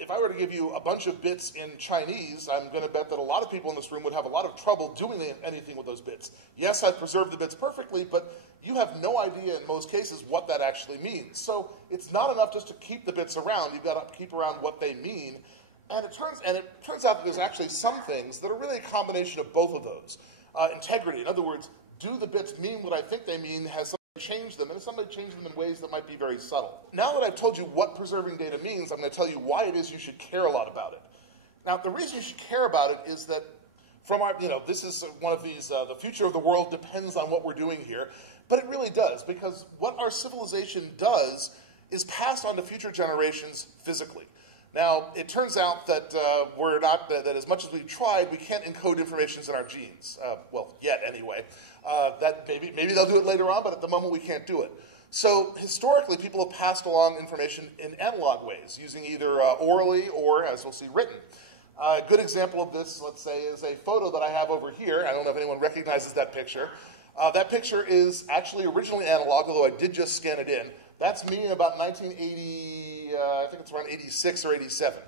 if I were to give you a bunch of bits in Chinese, I'm going to bet that a lot of people in this room would have a lot of trouble doing anything with those bits. Yes, I've preserved the bits perfectly, but you have no idea in most cases what that actually means. So it's not enough just to keep the bits around. You've got to keep around what they mean. And it turns out that there's actually some things that are really a combination of both of those. Integrity, in other words, do the bits mean what I think they mean? Has somebody changed them? And has somebody changed them in ways that might be very subtle? Now that I've told you what preserving data means, I'm going to tell you why it is you should care a lot about it. Now, the reason you should care about it is that from our, this is one of these, the future of the world depends on what we're doing here, but it really does, because what our civilization does is passed on to future generations physically. Now, it turns out that that as much as we've tried, we can't encode information in our genes. Well, yet anyway. That maybe they'll do it later on, but at the moment we can't do it. So historically, people have passed along information in analog ways, using either orally or, as we'll see, written. A good example of this, let's say, is a photo that I have over here. I don't know if anyone recognizes that picture. That picture is actually originally analog, although I did just scan it in. That's me in about 1980, I think it's around 86 or 87.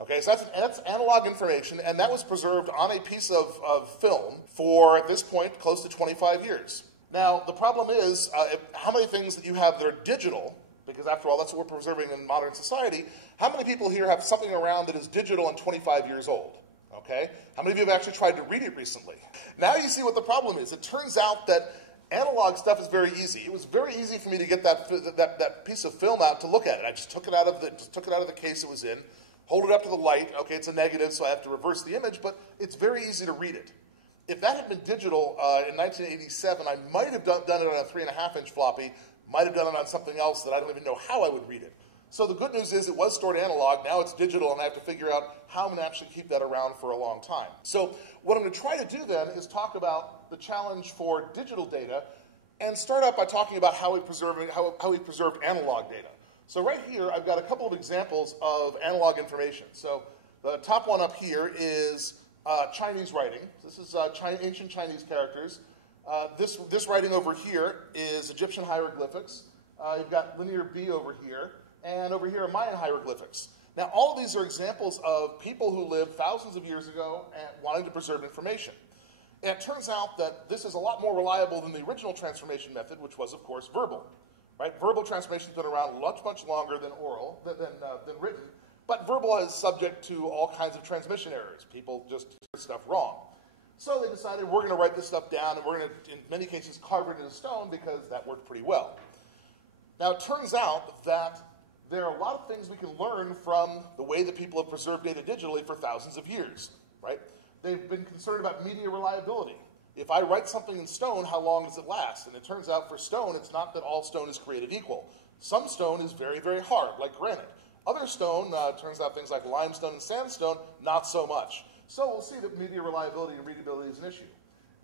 Okay, so that's analog information, and that was preserved on a piece of film for, at this point, close to 25 years. Now, the problem is, how many things that you have that are digital, because after all, that's what we're preserving in modern society, how many people here have something around that is digital and 25 years old? Okay, how many of you have actually tried to read it recently? Now you see what the problem is. It turns out that analog stuff is very easy. It was very easy for me to get that piece of film out to look at it. I just took it out of the case it was in, hold it up to the light. Okay, it's a negative, so I have to reverse the image, but it's very easy to read it. If that had been digital in 1987, I might have done it on a 3.5-inch floppy, might have done it on something else that I don't even know how I would read it. So the good news is it was stored analog, now it's digital, and I have to figure out how I'm going to actually keep that around for a long time. So what I'm going to try to do then is talk about the challenge for digital data, and start out by talking about how we preserved analog data. So right here, I've got a couple of examples of analog information. So the top one up here is Chinese writing. This is ancient Chinese characters. This writing over here is Egyptian hieroglyphics. You've got linear B over here, and over here are Mayan hieroglyphics. Now, all of these are examples of people who lived thousands of years ago and wanting to preserve information. And it turns out that this is a lot more reliable than the original transformation method, which was, of course, verbal. Right? Verbal transformation's been around much longer than than written, but verbal is subject to all kinds of transmission errors. People just hear stuff wrong. So they decided we're going to write this stuff down, and we're going to, in many cases, carve it into stone because that worked pretty well. Now, it turns out that there are a lot of things we can learn from the way that people have preserved data digitally for thousands of years, right? They've been concerned about media reliability. If I write something in stone, how long does it last? And it turns out for stone, it's not that all stone is created equal. Some stone is very, very hard, like granite. Other stone, turns out things like limestone and sandstone, not so much. So we'll see that media reliability and readability is an issue.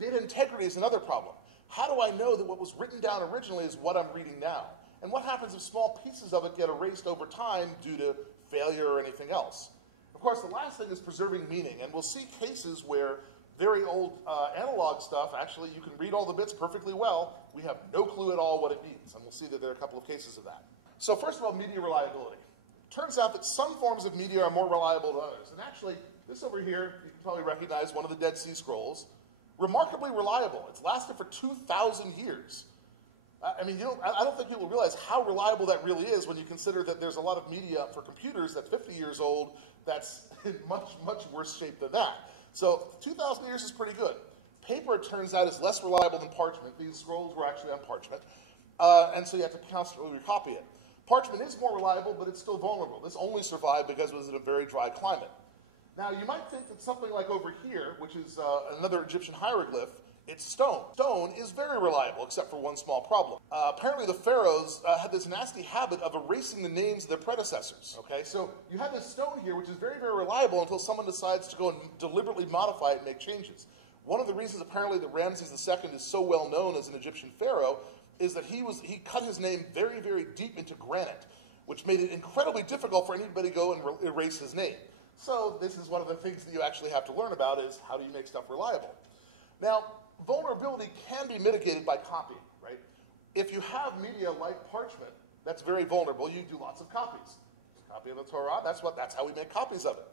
Data integrity is another problem. How do I know that what was written down originally is what I'm reading now? And what happens if small pieces of it get erased over time due to failure or anything else? Of course, the last thing is preserving meaning, and we'll see cases where very old analog stuff, actually you can read all the bits perfectly well, we have no clue at all what it means, and we'll see that there are a couple of cases of that. So first of all, media reliability. It turns out that some forms of media are more reliable than others, and actually, this over here, you can probably recognize one of the Dead Sea Scrolls, remarkably reliable. It's lasted for 2,000 years. I mean, I don't think people realize how reliable that really is when you consider that there's a lot of media for computers that's 50 years old that's in much worse shape than that. So 2,000 years is pretty good. Paper, it turns out, is less reliable than parchment. These scrolls were actually on parchment, and so you have to constantly recopy it. Parchment is more reliable, but it's still vulnerable. This only survived because it was in a very dry climate. Now, you might think that something like over here, which is another Egyptian hieroglyph, it's stone. Stone is very reliable, except for one small problem. Apparently the pharaohs had this nasty habit of erasing the names of their predecessors. Okay, so you have this stone here, which is very, very reliable until someone decides to go and deliberately modify it and make changes. One of the reasons apparently that Ramses II is so well known as an Egyptian pharaoh is that he cut his name very, very deep into granite, which made it incredibly difficult for anybody to go and erase his name. So this is one of the things that you actually have to learn about is how do you make stuff reliable. Now, vulnerability can be mitigated by copying, right? If you have media like parchment that's very vulnerable, you do lots of copies. Copy of the Torah, that's how we make copies of it.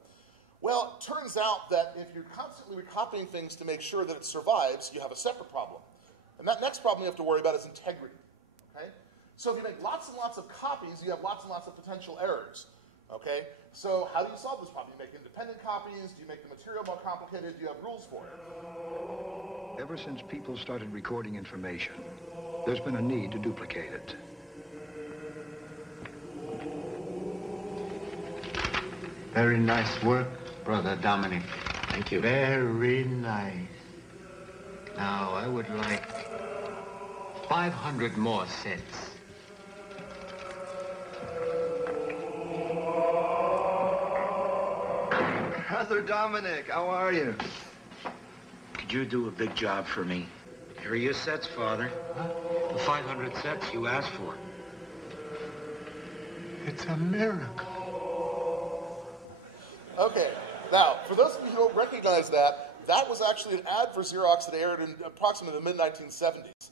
Well, it turns out that if you're constantly recopying things to make sure that it survives, you have a separate problem. And that next problem you have to worry about is integrity. Okay? So if you make lots and lots of copies, you have lots and lots of potential errors. Okay? So how do you solve this problem? Do you make independent copies? Do you make the material more complicated? Do you have rules for it? Ever since people started recording information, there's been a need to duplicate it. Very nice work, Brother Dominic. Thank you. Very nice. Now, I would like 500 more sets. Brother Dominic, how are you? Could you do a big job for me? Here are your sets, Father. The 500 sets you asked for. It's a miracle. Okay, now, for those of you who don't recognize that, that was actually an ad for Xerox that aired in approximately the mid-1970s.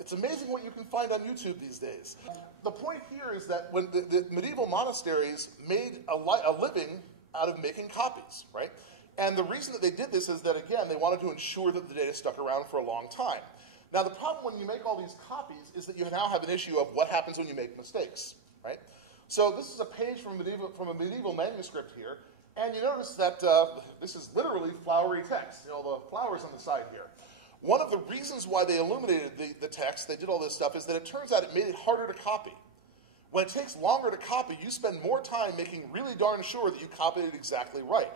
It's amazing what you can find on YouTube these days. The point here is that when the medieval monasteries made a living out of making copies, right? And the reason that they did this is that, again, they wanted to ensure that the data stuck around for a long time. Now, the problem when you make all these copies is that you now have an issue of what happens when you make mistakes, right? So this is a page from a medieval manuscript here, and you notice that this is literally flowery text, you know, the flowers on the side here. One of the reasons why they illuminated the text, they did all this stuff, is that it turns out it made it harder to copy. When it takes longer to copy, you spend more time making really darn sure that you copied it exactly right.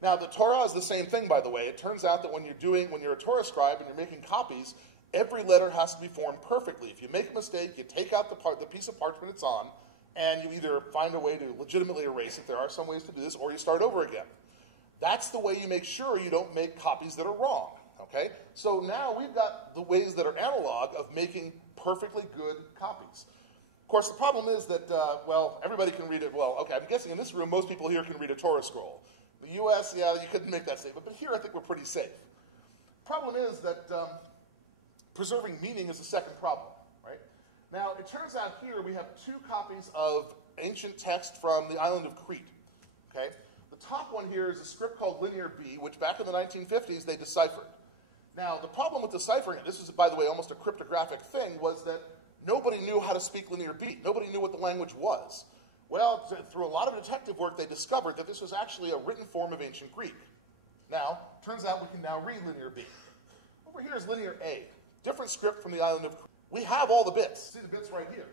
Now, the Torah is the same thing, by the way. It turns out that when you're a Torah scribe and you're making copies, every letter has to be formed perfectly. If you make a mistake, you take out the piece of parchment it's on, and you either find a way to legitimately erase it. There are some ways to do this, or you start over again. That's the way you make sure you don't make copies that are wrong. Okay? So now we've got the ways that are analog of making perfectly good copies. Of course, the problem is that, well, everybody can read it. Well, okay, I'm guessing in this room, most people here can read a Torah scroll. The U.S., yeah, you couldn't make that statement, but here I think we're pretty safe. Problem is that preserving meaning is the second problem, right? Now, it turns out here we have two copies of ancient text from the island of Crete, okay? The top one here is a script called Linear B, which back in the 1950s they deciphered. Now, the problem with deciphering it, this is, by the way, almost a cryptographic thing, was that nobody knew how to speak Linear B. Nobody knew what the language was. Well, through a lot of detective work, they discovered that this was actually a written form of ancient Greek. Now, turns out we can now read Linear B. Over here is Linear A, different script from the island of Crete. We have all the bits. See the bits right here.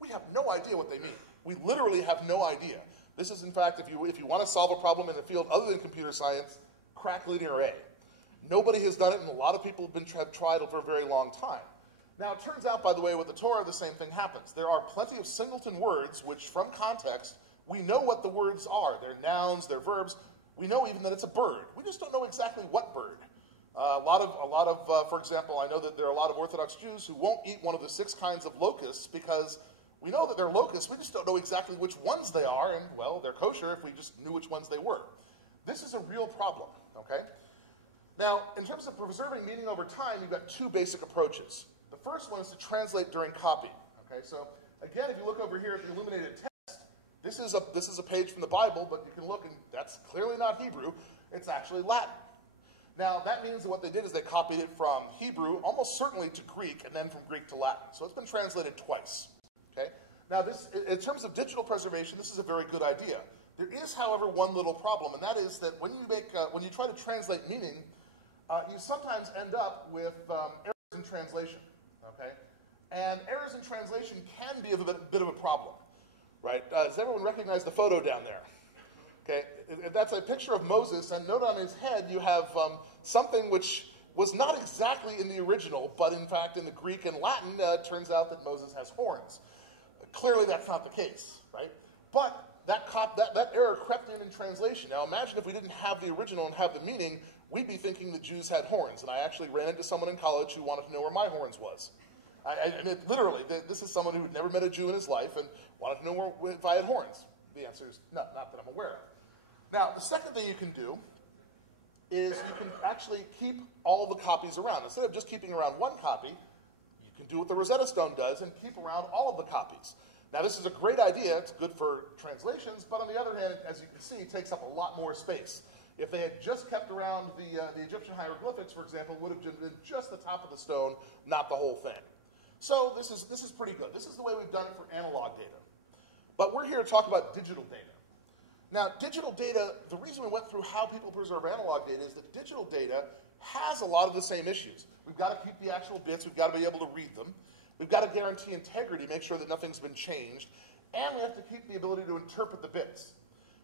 We have no idea what they mean. We literally have no idea. This is, in fact, if you want to solve a problem in a field other than computer science, crack Linear A. Nobody has done it, and a lot of people have tried it for a very long time. Now, it turns out, by the way, with the Torah, the same thing happens. There are plenty of singleton words which, from context, we know what the words are. They're nouns, they're verbs. We know even that it's a bird. We just don't know exactly what bird. For example, I know that there are a lot of Orthodox Jews who won't eat one of the 6 kinds of locusts because we know that they're locusts. We just don't know exactly which ones they are, and, well, they're kosher if we just knew which ones they were. This is a real problem, okay? Now, in terms of preserving meaning over time, you've got 2 basic approaches. The first one is to translate during copy. Okay, so again, if you look over here at the illuminated text, this is a page from the Bible, but you can look and that's clearly not Hebrew. It's actually Latin. Now, that means that what they did is they copied it from Hebrew, almost certainly to Greek, and then from Greek to Latin. So it's been translated twice. Okay? Now, in terms of digital preservation, this is a very good idea. There is, however, one little problem, and that is that when you try to translate meaning, you sometimes end up with errors in translation. Okay? And errors in translation can be a bit of a problem, right? Does everyone recognize the photo down there? Okay, that's a picture of Moses, and note on his head you have something which was not exactly in the original, but in fact in the Greek and Latin, it turns out that Moses has horns. Clearly that's not the case, right? But that error crept in translation. Now imagine if we didn't have the original and have the meaning, we'd be thinking the Jews had horns. And I actually ran into someone in college who wanted to know where my horns was. I mean, literally, this is someone who had never met a Jew in his life and wanted to know if I had horns. The answer is no, not that I'm aware of. Now, the second thing you can do is you can actually keep all the copies around. Instead of just keeping around one copy, you can do what the Rosetta Stone does and keep around all of the copies. Now, this is a great idea. It's good for translations, but on the other hand, as you can see, it takes up a lot more space. If they had just kept around the Egyptian hieroglyphics, for example, would have been just the top of the stone, not the whole thing. So this is pretty good. This is the way we've done it for analog data. But we're here to talk about digital data. Now, digital data, the reason we went through how people preserve analog data is that digital data has a lot of the same issues. We've got to keep the actual bits. We've got to be able to read them. We've got to guarantee integrity, make sure that nothing's been changed. And we have to keep the ability to interpret the bits.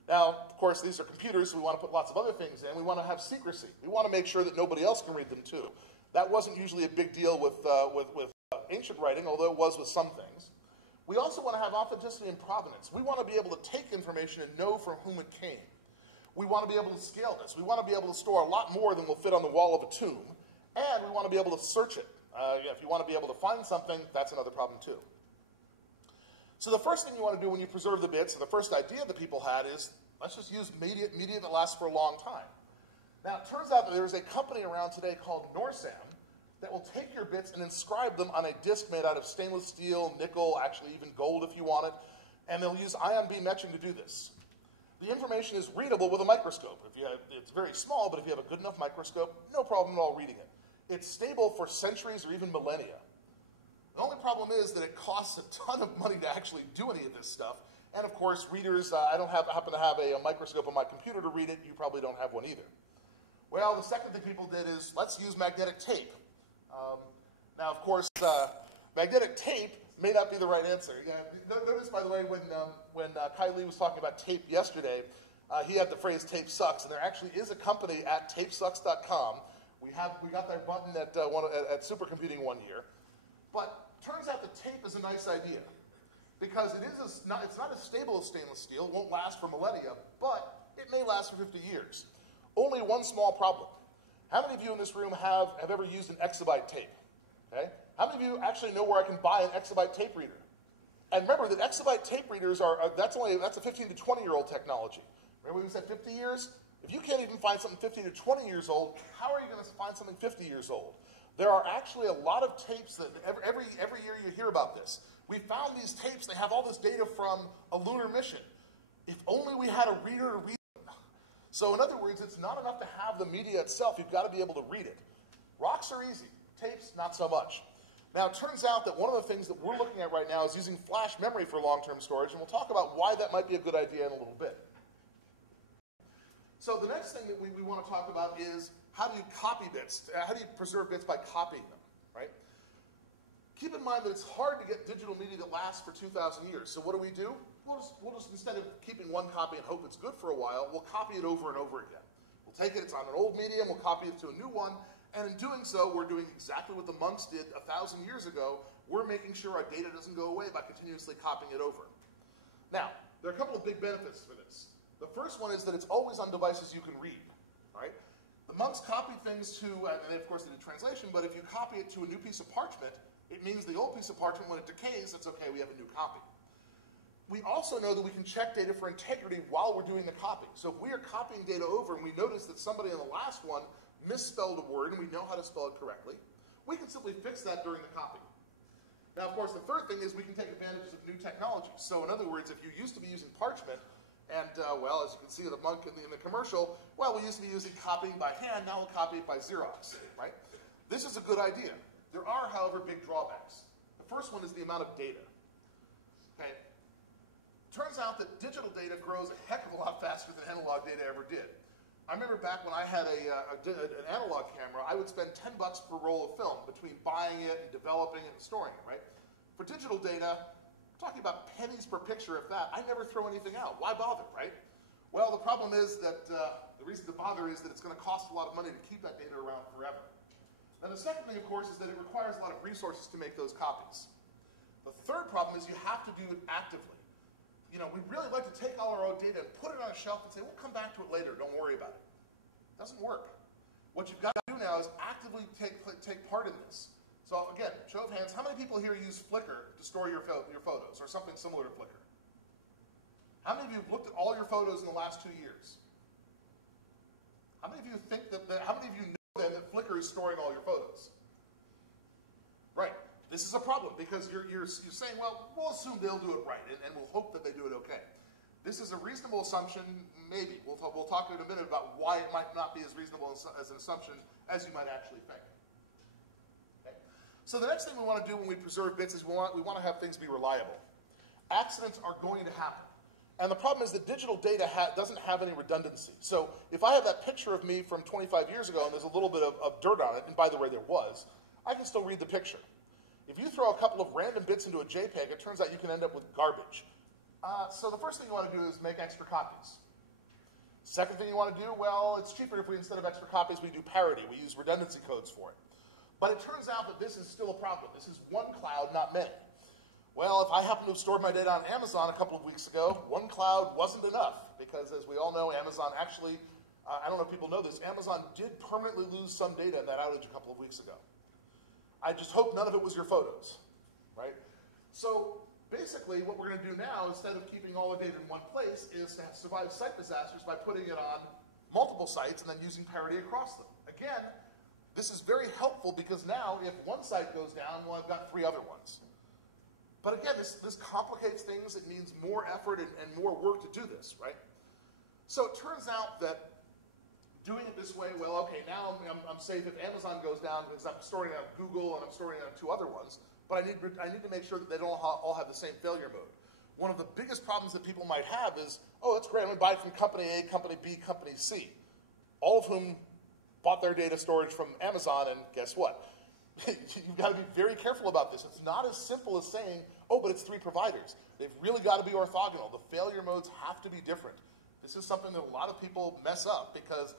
Now, of course, these are computers, so we want to put lots of other things in. We want to have secrecy. We want to make sure that nobody else can read them, too. That wasn't usually a big deal with ancient writing, although it was with some things. We also want to have authenticity and provenance. We want to be able to take information and know from whom it came. We want to be able to scale this. We want to be able to store a lot more than will fit on the wall of a tomb. And we want to be able to search it. If you want to be able to find something, that's another problem, too. So the first thing you want to do when you preserve the bits, and the first idea that people had is, let's just use media that lasts for a long time. Now, it turns out that there's a company around today called Norsam that will take your bits and inscribe them on a disk made out of stainless steel, nickel, actually even gold if you want it, and they'll use ion beam etching to do this. The information is readable with a microscope. It's very small, but if you have a good enough microscope, no problem at all reading it. It's stable for centuries or even millennia. The only problem is that it costs a ton of money to actually do any of this stuff. And of course, readers, I don't happen to have a microscope on my computer to read it. You probably don't have one either. Well, the second thing people did is, let's use magnetic tape. Now, of course, magnetic tape may not be the right answer. Notice, by the way, when Kai Lee was talking about tape yesterday, he had the phrase tape sucks, and there actually is a company at tapesucks.com. We got that button at Supercomputing one year. But turns out that tape is a nice idea because it's not as stable as stainless steel. It won't last for millennia, but it may last for 50 years. Only one small problem. How many of you in this room have ever used an exabyte tape? Okay? How many of you actually know where I can buy an exabyte tape reader? And remember that exabyte tape readers that's a 15 to 20-year-old technology. Remember we said 50 years? If you can't even find something 15 to 20 years old, how are you going to find something 50 years old? There are actually a lot of tapes that every year you hear about this. We found these tapes. They have all this data from a lunar mission. If only we had a reader to read them. So in other words, it's not enough to have the media itself. You've got to be able to read it. Rocks are easy. Tapes, not so much. Now, it turns out that one of the things that we're looking at right now is using flash memory for long-term storage, and we'll talk about why that might be a good idea in a little bit. So the next thing that we want to talk about is how do you copy bits? How do you preserve bits by copying them, right? Keep in mind that it's hard to get digital media that lasts for 2,000 years. So what do? We'll just instead of keeping one copy and hope it's good for a while, we'll copy it over and over again. We'll take it, it's on an old medium, we'll copy it to a new one, and in doing so, we're doing exactly what the monks did 1,000 years ago. We're making sure our data doesn't go away by continuously copying it over. Now, there are a couple of big benefits for this. The first one is that it's always on devices you can read, right? The monks copied things to, and of course they did translation, but if you copy it to a new piece of parchment, it means the old piece of parchment, when it decays, it's okay, we have a new copy. We also know that we can check data for integrity while we're doing the copy. So if we are copying data over and we notice that somebody in the last one misspelled a word and we know how to spell it correctly, we can simply fix that during the copy. Now, of course, the third thing is we can take advantage of new technology. So in other words, if you used to be using parchment, and, well, as you can see the monk in the commercial, well, we used to be using copying by hand, now we'll copy it by Xerox, right? This is a good idea. There are, however, big drawbacks. The first one is the amount of data. Okay? Turns out that digital data grows a heck of a lot faster than analog data ever did. I remember back when I had an analog camera, I would spend $10 per roll of film between buying it and developing it and storing it, right? For digital data, we're talking about pennies per picture, if that. I never throw anything out. Why bother, right? Well, the problem is that the reason to bother is that it's going to cost a lot of money to keep that data around forever. Now, the second thing, of course, is that it requires a lot of resources to make those copies. The third problem is you have to do it actively. You know, we'd really like to take all our own data and put it on a shelf and say, we'll come back to it later, don't worry about it. It doesn't work. What you've got to do now is actively take part in this. So again, show of hands, how many people here use Flickr to store your photos, or something similar to Flickr? How many of you have looked at all your photos in the last 2 years? How many of you think how many of you know then that Flickr is storing all your photos? Right. this is a problem because you're saying, well, we'll assume they'll do it right, and we'll hope that they do it okay. This is a reasonable assumption, maybe. We'll talk in a minute about why it might not be as reasonable as an assumption as you might actually think. Okay. So the next thing we want to do when we preserve bits is we want to have things be reliable. Accidents are going to happen. And the problem is that digital data doesn't have any redundancy. So if I have that picture of me from 25 years ago and there's a little bit of dirt on it, and by the way there was, I can still read the picture. If you throw a couple of random bits into a JPEG, it turns out you can end up with garbage. So the first thing you want to do is make extra copies. Second thing you want to do, well, it's cheaper if we, instead of extra copies, we do parity. We use redundancy codes for it. But it turns out that this is still a problem. This is one cloud, not many. Well, if I happen to have stored my data on Amazon a couple of weeks ago, one cloud wasn't enough because, as we all know, Amazon actually, I don't know if people know this, Amazon did permanently lose some data in that outage a couple of weeks ago. I just hope none of it was your photos, right? So basically, what we're going to do now, instead of keeping all the data in one place, is to survive site disasters by putting it on multiple sites and then using parity across them. Again, this is very helpful because now, if one site goes down, well, I've got 3 other ones. But again, this complicates things. It means more effort and more work to do this, right? So it turns out that doing it this way, well, okay, now I'm safe if Amazon goes down because I'm storing it on Google and I'm storing it on 2 other ones. But I need to make sure that they don't all have the same failure mode. One of the biggest problems that people might have is, oh, that's great, I'm going to buy it from company A, company B, company C, all of whom bought their data storage from Amazon, and guess what? You've got to be very careful about this. It's not as simple as saying, oh, but it's 3 providers. They've really got to be orthogonal. The failure modes have to be different. This is something that a lot of people mess up because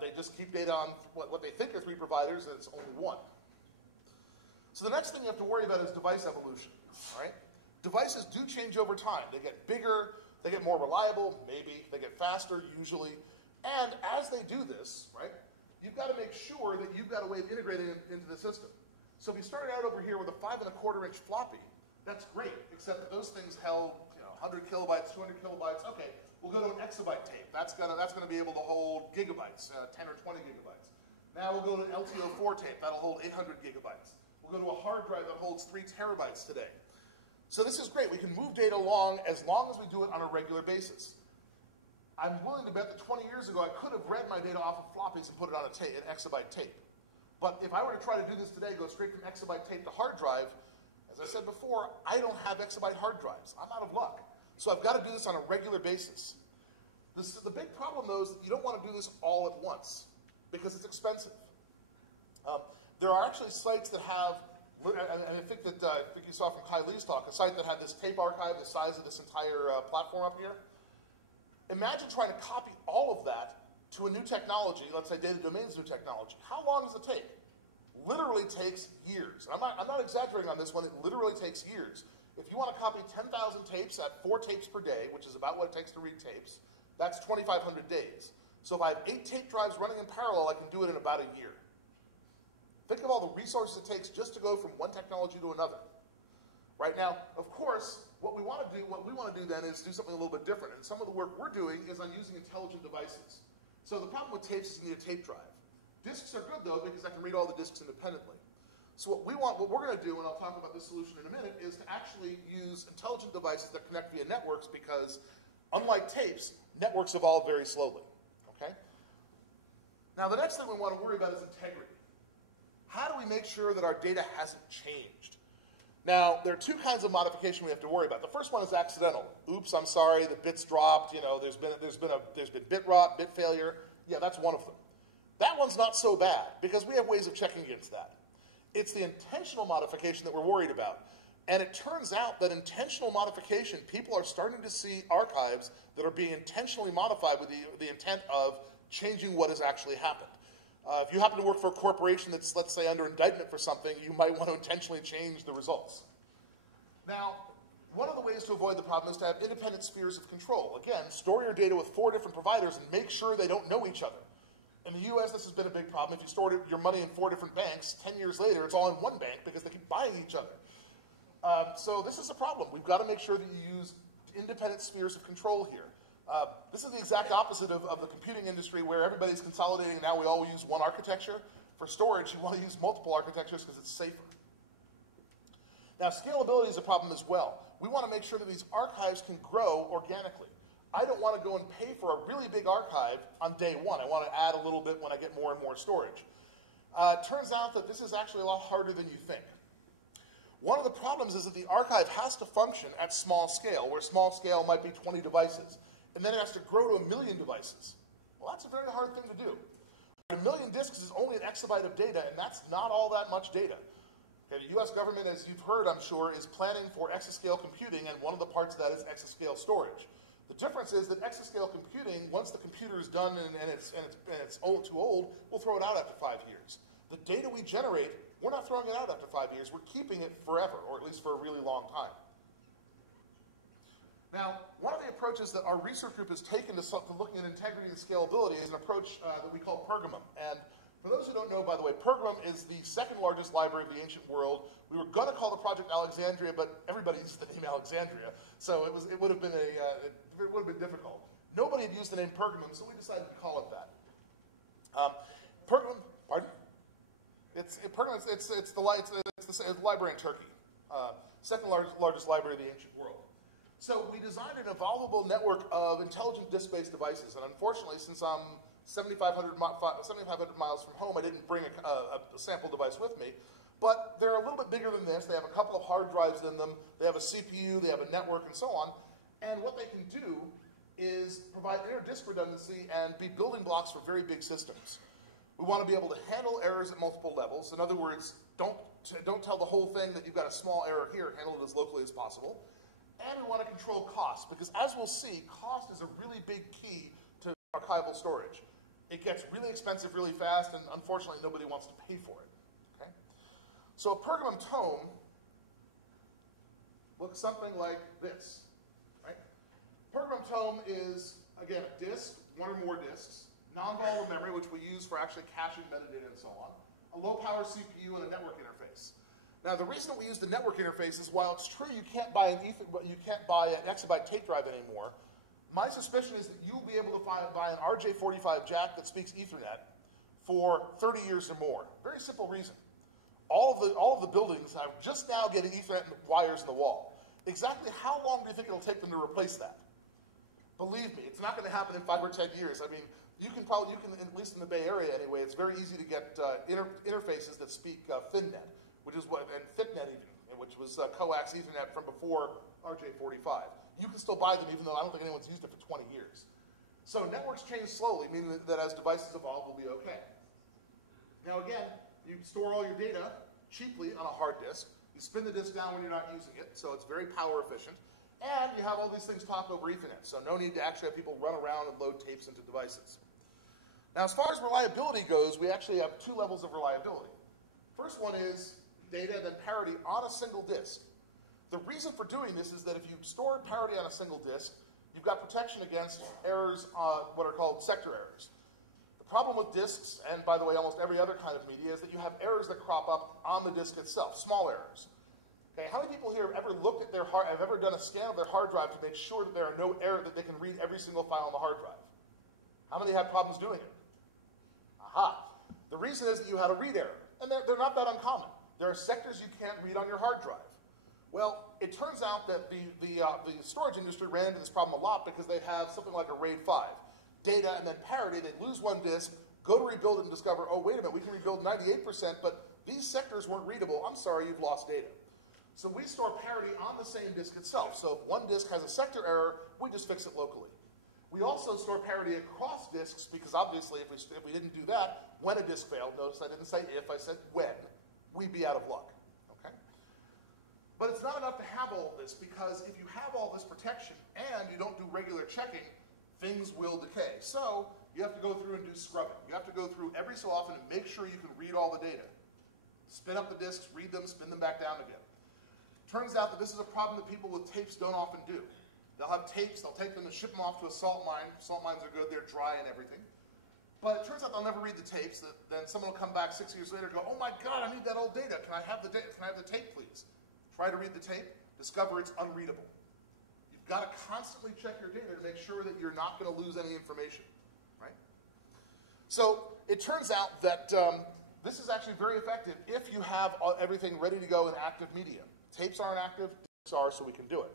they just keep data on what they think are 3 providers, and it's only 1. So the next thing you have to worry about is device evolution, all right? Devices do change over time. They get bigger, they get more reliable, maybe, they get faster, usually. And as they do this, right, you've got to make sure that you've got a way of integrating it into the system. So if you started out over here with a 5¼ inch floppy, that's great, except that those things held 100 kilobytes, 200 kilobytes. Okay, we'll go to an exabyte tape. That's gonna be able to hold gigabytes, 10 or 20 gigabytes. Now we'll go to an LTO4 tape. That'll hold 800 gigabytes. We'll go to a hard drive that holds 3 terabytes today. So this is great. We can move data along as long as we do it on a regular basis. I'm willing to bet that 20 years ago I could have read my data off of floppies and put it on an exabyte tape. But if I were to try to do this today, go straight from exabyte tape to hard drive, as I said before, I don't have exabyte hard drives. I'm out of luck. So I've got to do this on a regular basis. The big problem, though, is that you don't want to do this all at once because it's expensive. There are actually sites that have, and I think you saw from Kai Lee's talk, a site that had this tape archive the size of this entire platform up here. Imagine trying to copy all of that to a new technology, let's say Data Domain's new technology. How long does it take? Literally takes years. I'm not exaggerating on this one. It literally takes years. If you want to copy 10,000 tapes at 4 tapes per day, which is about what it takes to read tapes, that's 2,500 days. So if I have 8 tape drives running in parallel, I can do it in about a year. Think of all the resources it takes just to go from one technology to another. Right now, of course, what we want to do then is do something a little bit different. And some of the work we're doing is on using intelligent devices. So the problem with tapes is you need a tape drive. Disks are good, though, because I can read all the disks independently. So what we're going to do, and I'll talk about this solution in a minute, is to actually use intelligent devices that connect via networks because, unlike tapes, networks evolve very slowly. Okay? Now, the next thing we want to worry about is integrity. How do we make sure that our data hasn't changed? Now, there are 2 kinds of modification we have to worry about. The first one is accidental. Oops, I'm sorry, the bits dropped. There's been bit rot, bit failure. Yeah, that's one of them. That one's not so bad because we have ways of checking against that. It's the intentional modification that we're worried about. And it turns out that intentional modification, people are starting to see archives that are being intentionally modified with the intent of changing what has actually happened. If you happen to work for a corporation that's, let's say, under indictment for something, you might want to intentionally change the results. Now, one of the ways to avoid the problem is to have independent spheres of control. Again, store your data with 4 different providers and make sure they don't know each other. In the US, this has been a big problem. If you stored your money in 4 different banks, 10 years later, it's all in one bank because they keep buying each other. So this is a problem. We've got to make sure that you use independent spheres of control here. This is the exact opposite of the computing industry where everybody's consolidating and now we all use one architecture. For storage, you want to use multiple architectures because it's safer. Now, scalability is a problem as well. We want to make sure that these archives can grow organically. I don't want to go and pay for a really big archive on day one. I want to add a little bit when I get more and more storage. It turns out that this is actually a lot harder than you think. One of the problems is that the archive has to function at small scale, where small scale might be 20 devices, and then it has to grow to 1 million devices. Well, that's a very hard thing to do. 1 million disks is only an exabyte of data, and that's not all that much data. Okay, the US government, as you've heard, I'm sure, is planning for exascale computing, and one of the parts of that is exascale storage. The difference is that exascale computing, once the computer is done and it's too old, we'll throw it out after 5 years. The data we generate, we're not throwing it out after 5 years. We're keeping it forever, or at least for a really long time. Now, one of the approaches that our research group has taken to looking at integrity and scalability is an approach that we call Pergamum. And for those who don't know, by the way, Pergamum is the second largest library of the ancient world. We were going to call the project Alexandria, but everybody uses the name Alexandria, so it would have been difficult. Nobody had used the name Pergamum, so we decided to call it that. Pergamum, pardon? It's the library in Turkey, second largest library of the ancient world. So we designed an evolvable network of intelligent disk-based devices, and unfortunately, since I'm 7,500 miles from home, I didn't bring a sample device with me. But they're a little bit bigger than this. They have a couple of hard drives in them. They have a CPU. They have a network, and so on. And what they can do is provide inter-disk redundancy and be building blocks for very big systems. We want to be able to handle errors at multiple levels. In other words, don't tell the whole thing that you've got a small error here. Handle it as locally as possible. And we want to control cost, because as we'll see, cost is a really big key to archival storage. It gets really expensive really fast, and unfortunately, nobody wants to pay for it. Okay? So a Pergamum tome looks something like this. Right? Pergamum tome is, again, a disk, one or more disks, non-volatile memory, which we use for actually caching metadata and so on, a low-power CPU, and a network interface. Now, the reason that we use the network interface is, while it's true you can't buy an exabyte tape drive anymore, my suspicion is that you'll be able to buy an RJ45 jack that speaks Ethernet for 30 years or more. Very simple reason. All of the buildings are just now getting Ethernet wires in the wall. Exactly how long do you think it'll take them to replace that? Believe me, it's not going to happen in 5 or 10 years. I mean, you can, at least in the Bay Area anyway, it's very easy to get interfaces that speak FinNet, which is and ThickNet even, which was coax Ethernet from before RJ45. You can still buy them, even though I don't think anyone's used it for 20 years. So networks change slowly, meaning that as devices evolve, we'll be okay. Now again, you store all your data cheaply on a hard disk. You spin the disk down when you're not using it, so it's very power efficient. And you have all these things talk over Ethernet, so no need to actually have people run around and load tapes into devices. Now, as far as reliability goes, we actually have 2 levels of reliability. First one is data, then parity on a single disk. The reason for doing this is that if you store parity on a single disk, you've got protection against errors, what are called sector errors. The problem with disks, and by the way, almost every other kind of media, is that you have errors that crop up on the disk itself, small errors. Okay, how many people here have ever looked at have ever done a scan of their hard drive to make sure that there are no errors, that they can read every single file on the hard drive? How many had problems doing it? Aha. The reason is that you had a read error, and they're not that uncommon. There are sectors you can't read on your hard drive. Well, it turns out that the storage industry ran into this problem a lot because they have something like a RAID 5. Data and then parity, they lose one disk, go to rebuild it and discover, oh, wait a minute, we can rebuild 98%, but these sectors weren't readable. I'm sorry, you've lost data. So we store parity on the same disk itself. So if one disk has a sector error, we just fix it locally. We also store parity across disks because obviously if we didn't do that, when a disk failed, notice I didn't say if, I said when, we'd be out of luck. Okay? But it's not enough to have all this, because if you have all this protection and you don't do regular checking, things will decay. So you have to go through and do scrubbing. You have to go through every so often and make sure you can read all the data. Spin up the disks, read them, spin them back down again. Turns out that this is a problem that people with tapes don't often do. They'll have tapes, they'll take them and ship them off to a salt mine. Salt mines are good, they're dry and everything. But it turns out they'll never read the tapes. Then someone will come back 6 years later and go, oh my God, I need that old data. Can I have the tape, please? Try to read the tape, discover it's unreadable. You've got to constantly check your data to make sure that you're not going to lose any information, right? So it turns out that this is actually very effective if you have everything ready to go in active media. Tapes aren't active, disks are, so we can do it.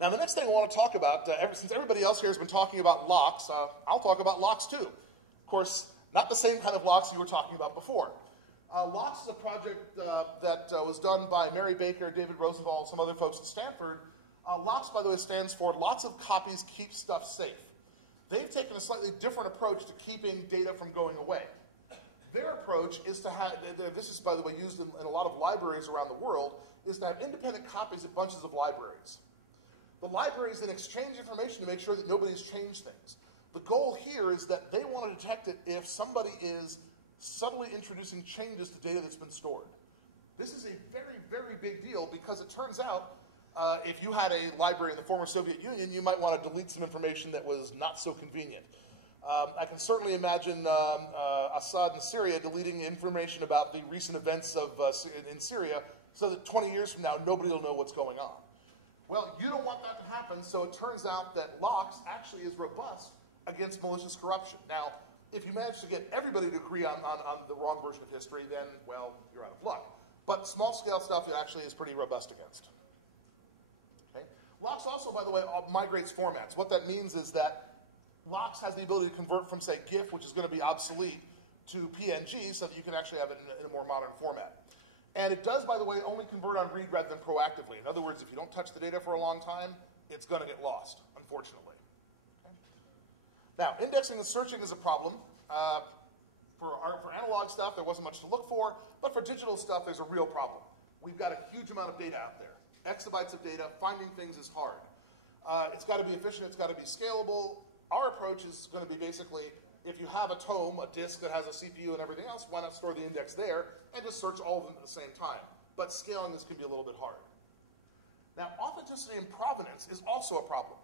Now, the next thing I want to talk about, since everybody else here has been talking about locks, I'll talk about locks too. Of course, not the same kind of locks you were talking about before. Locks is a project that was done by Mary Baker, David Rosenthal, and some other folks at Stanford. Locks, by the way, stands for Lots of Copies Keep Stuff Safe. They've taken a slightly different approach to keeping data from going away. Their approach is to have, this is, by the way, used in a lot of libraries around the world, is to have independent copies at bunches of libraries. The libraries then exchange information to make sure that nobody's changed things. The goal here is that they want to detect it if somebody is subtly introducing changes to data that's been stored. This is a very, very big deal because it turns out if you had a library in the former Soviet Union, you might want to delete some information that was not so convenient. I can certainly imagine Assad in Syria deleting information about the recent events in Syria so that 20 years from now, nobody will know what's going on. Well, you don't want that to happen, so it turns out that locks actually is robust against malicious corruption. Now, if you manage to get everybody to agree on the wrong version of history, then, well, you're out of luck. But small-scale stuff it actually is pretty robust against. Okay? Locks also, by the way, migrates formats. What that means is that Locks has the ability to convert from, say, GIF, which is going to be obsolete, to PNG so that you can actually have it in a more modern format. And it does, by the way, only convert on read rather than proactively. In other words, if you don't touch the data for a long time, it's going to get lost, unfortunately. Okay? Now, indexing and searching is a problem. For analog stuff, there wasn't much to look for, but for digital stuff, there's a real problem. We've got a huge amount of data out there. Exabytes of data, finding things is hard. It's got to be efficient, it's got to be scalable. Our approach is going to be basically, if you have a tome, a disk that has a CPU and everything else, why not store the index there and just search all of them at the same time? But scaling this can be a little bit hard. Now, authenticity and provenance is also a problem.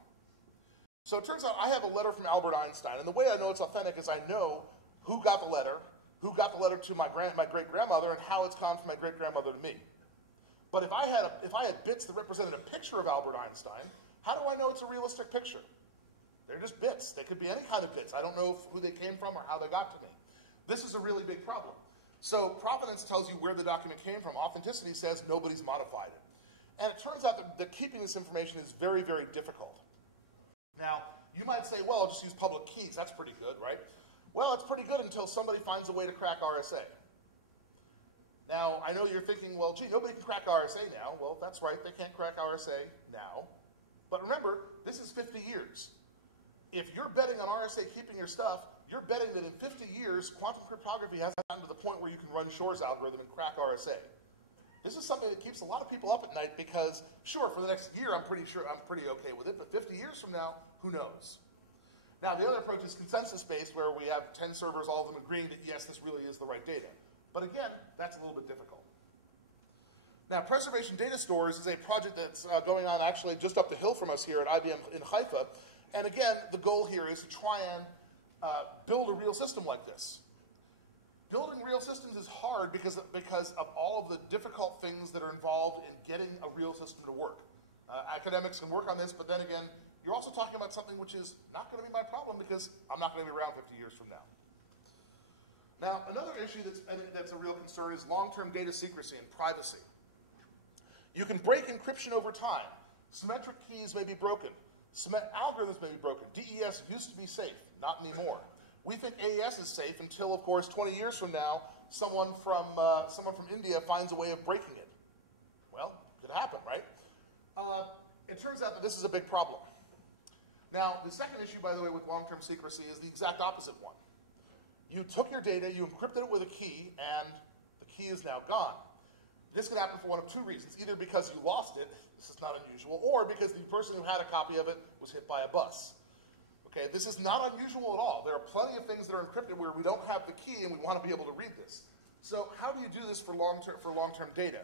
So it turns out I have a letter from Albert Einstein, and the way I know it's authentic is I know who got the letter to my great-grandmother, and how it's gone from my great-grandmother to me. But if I had bits that represented a picture of Albert Einstein, how do I know it's a realistic picture? They're just bits. They could be any kind of bits. I don't know who they came from or how they got to me. This is a really big problem. So provenance tells you where the document came from. Authenticity says nobody's modified it. And it turns out that keeping this information is very, very difficult. Now, you might say, well, I'll just use public keys. That's pretty good, right? Well, it's pretty good until somebody finds a way to crack RSA. Now, I know you're thinking, well, gee, nobody can crack RSA now. Well, that's right. They can't crack RSA now. But remember, this is 50 years. If you're betting on RSA keeping your stuff, you're betting that in 50 years, quantum cryptography hasn't gotten to the point where you can run Shor's algorithm and crack RSA. This is something that keeps a lot of people up at night because, sure, for the next year, I'm pretty okay with it, but 50 years from now, who knows? Now, the other approach is consensus-based, where we have 10 servers, all of them agreeing that, yes, this really is the right data. But again, that's a little bit difficult. Now, Preservation Data Stores is a project that's going on actually just up the hill from us here at IBM in Haifa. And again, the goal here is to try and build a real system like this. Building real systems is hard because of all of the difficult things that are involved in getting a real system to work. Academics can work on this, but then again, you're also talking about something which is not going to be my problem because I'm not going to be around 50 years from now. Now, another issue that's a real concern is long-term data secrecy and privacy. You can break encryption over time. Symmetric keys may be broken. Algorithms may be broken. DES used to be safe, not anymore. We think AES is safe until, of course, 20 years from now, someone from India finds a way of breaking it. Well, it could happen, right? It turns out that this is a big problem. Now, the second issue, by the way, with long-term secrecy is the exact opposite one. You took your data, you encrypted it with a key, and the key is now gone. This could happen for one of two reasons. Either because you lost it, this is not unusual, or because the person who had a copy of it was hit by a bus. Okay, this is not unusual at all. There are plenty of things that are encrypted where we don't have the key and we want to be able to read this. So how do you do this for long-term data?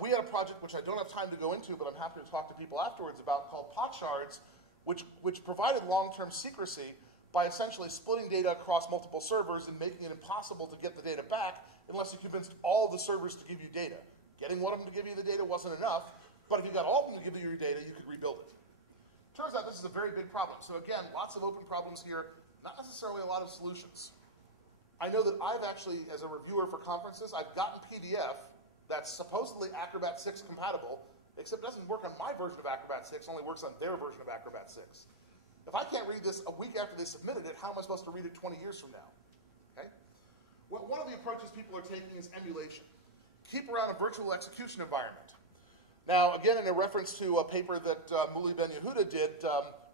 We had a project which I don't have time to go into, but I'm happy to talk to people afterwards about, called Potshards, which provided long-term secrecy by essentially splitting data across multiple servers and making it impossible to get the data back unless you convinced all the servers to give you data. Getting one of them to give you the data wasn't enough, but if you got all of them to give you your data, you could rebuild it. Turns out this is a very big problem. So again, lots of open problems here, not necessarily a lot of solutions. I know that I've actually, as a reviewer for conferences, I've gotten PDF that's supposedly Acrobat 6 compatible, except it doesn't work on my version of Acrobat 6, it only works on their version of Acrobat 6. If I can't read this a week after they submitted it, how am I supposed to read it 20 years from now? Okay? Well, one of the approaches people are taking is emulation. Keep around a virtual execution environment. Now, again, in a reference to a paper that Mouli Ben Yehuda did,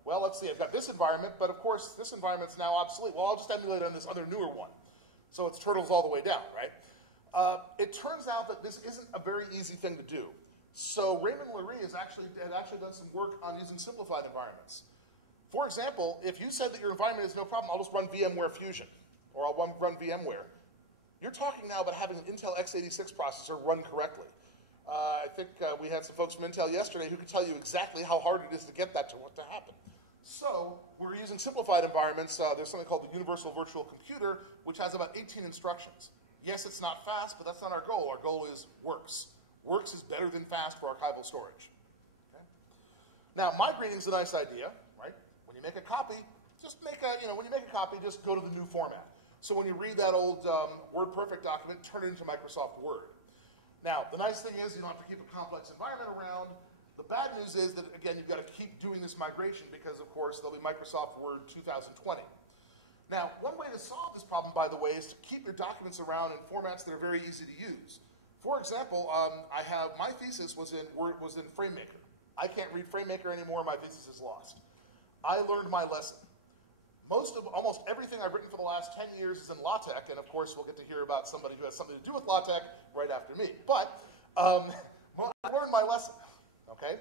well, let's see, I've got this environment, but of course, this environment's now obsolete. Well, I'll just emulate it on this other newer one. So it's turtles all the way down, right? It turns out that this isn't a very easy thing to do. So Raymond Lurie had actually done some work on using simplified environments. For example, if you said that your environment is no problem, I'll just run VMware Fusion, or I'll run VMware. You're talking now about having an Intel x86 processor run correctly. I think we had some folks from Intel yesterday who could tell you exactly how hard it is to get that to happen. So we're using simplified environments. There's something called the Universal Virtual Computer, which has about 18 instructions. Yes, it's not fast, but that's not our goal. Our goal is works. Works is better than fast for archival storage. Okay? Now, migrating is a nice idea, right? When you make a copy, just go to the new format. So when you read that old WordPerfect document, turn it into Microsoft Word. Now, the nice thing is you don't have to keep a complex environment around. The bad news is that, again, you've got to keep doing this migration because, of course, there'll be Microsoft Word 2020. Now, one way to solve this problem, by the way, is to keep your documents around in formats that are very easy to use. For example, my thesis was in FrameMaker. I can't read FrameMaker anymore. My thesis is lost. I learned my lesson. Almost everything I've written for the last 10 years is in LaTeX, and of course we'll get to hear about somebody who has something to do with LaTeX right after me. But I learned my lesson, okay?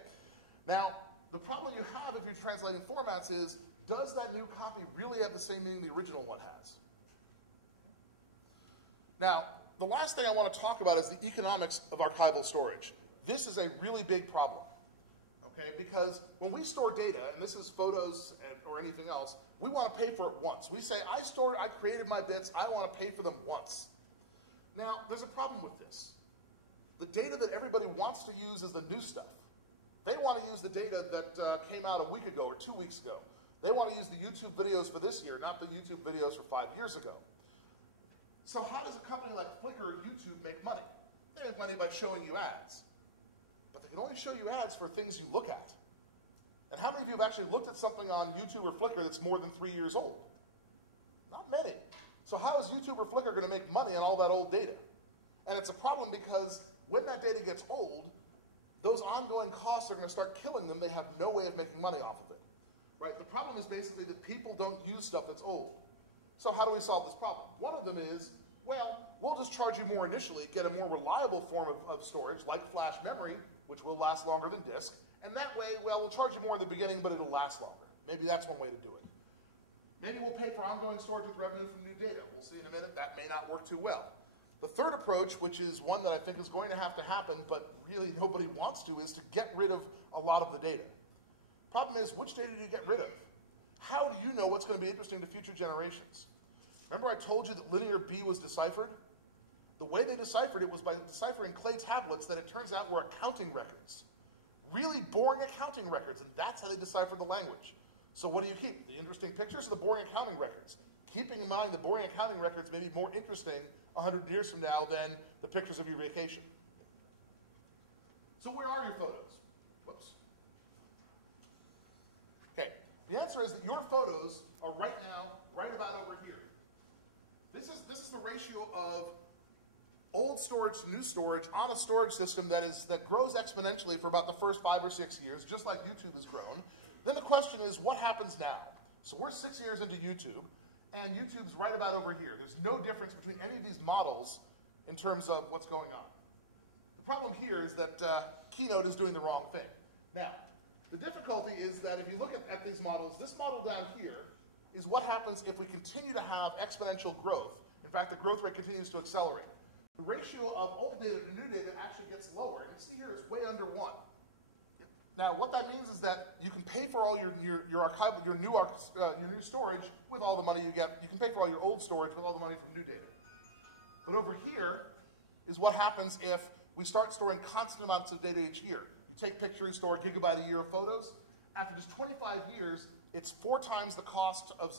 Now, the problem you have if you're translating formats is, does that new copy really have the same meaning the original one has? Now, the last thing I want to talk about is the economics of archival storage. This is a really big problem. Okay, because when we store data, and this is photos or anything else, we want to pay for it once. We say, I created my bits, I want to pay for them once. Now, there's a problem with this. The data that everybody wants to use is the new stuff. They want to use the data that came out a week ago or 2 weeks ago. They want to use the YouTube videos for this year, not the YouTube videos for 5 years ago. So how does a company like Flickr or YouTube make money? They make money by showing you ads. But they can only show you ads for things you look at. And how many of you have actually looked at something on YouTube or Flickr that's more than 3 years old? Not many. So how is YouTube or Flickr going to make money on all that old data? And it's a problem because when that data gets old, those ongoing costs are going to start killing them. They have no way of making money off of it. Right? The problem is basically that people don't use stuff that's old. So how do we solve this problem? One of them is, well, we'll just charge you more initially, get a more reliable form of storage, like flash memory, which will last longer than disk. And that way, well, we'll charge you more in the beginning, but it'll last longer. Maybe that's one way to do it. Maybe we'll pay for ongoing storage with revenue from new data. We'll see in a minute. That may not work too well. The third approach, which is one that I think is going to have to happen, but really nobody wants to, is to get rid of a lot of the data. Problem is, which data do you get rid of? How do you know what's going to be interesting to future generations? Remember I told you that linear B was deciphered? The way they deciphered it was by deciphering clay tablets that it turns out were accounting records. Really boring accounting records, and that's how they deciphered the language. So what do you keep? The interesting pictures or the boring accounting records? Keeping in mind the boring accounting records may be more interesting 100 years from now than the pictures of your vacation. So where are your photos? Whoops. Okay, the answer is that your photos are right now, right about over here. This is the ratio of old storage to new storage on a storage system that grows exponentially for about the first 5 or 6 years, just like YouTube has grown. Then the question is, what happens now? So we're 6 years into YouTube, and YouTube's right about over here. There's no difference between any of these models in terms of what's going on. The problem here is that Keynote is doing the wrong thing. Now, the difficulty is that if you look at these models, this model down here is what happens if we continue to have exponential growth. In fact, the growth rate continues to accelerate. The ratio of old data to new data actually gets lower. And you see here it's way under 1. Now, what that means is that you can pay for all your archival, your new storage with all the money you get. You can pay for all your old storage with all the money from new data. But over here is what happens if we start storing constant amounts of data each year. You take pictures, you store a gigabyte a year of photos. After just 25 years, it's 4 times the cost of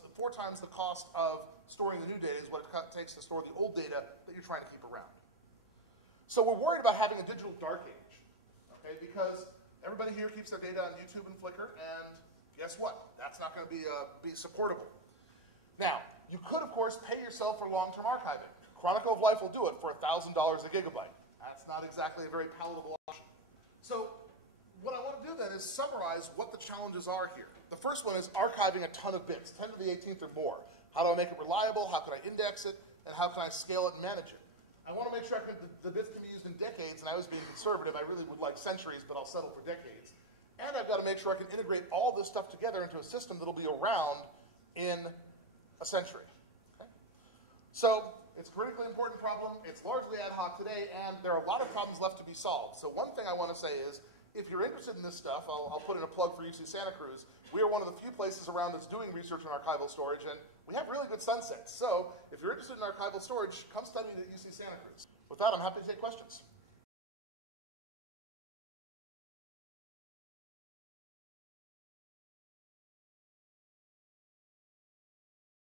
storing the new data is what it takes to store the old data that you're trying to keep around. So we're worried about having a digital dark age, okay? Because everybody here keeps their data on YouTube and Flickr, and guess what? That's not going to be supportable. Now, you could, of course, pay yourself for long-term archiving. Chronicle of Life will do it for $1,000 a gigabyte. That's not exactly a very palatable option. So what I want to do then is summarize what the challenges are here. The first one is archiving a ton of bits, 10 to the 18th or more. How do I make it reliable? How can I index it? And how can I scale it and manage it? I want to make sure the bits can be used in decades, and I was being conservative. I really would like centuries, but I'll settle for decades. And I've got to make sure I can integrate all this stuff together into a system that'll be around in a century. Okay? So it's a critically important problem. It's largely ad hoc today, and there are a lot of problems left to be solved. So one thing I want to say is, if you're interested in this stuff, I'll put in a plug for UC Santa Cruz. We are one of the few places around that's doing research on archival storage, and we have really good sunsets. So if you're interested in archival storage, come study it at UC Santa Cruz. With that, I'm happy to take questions.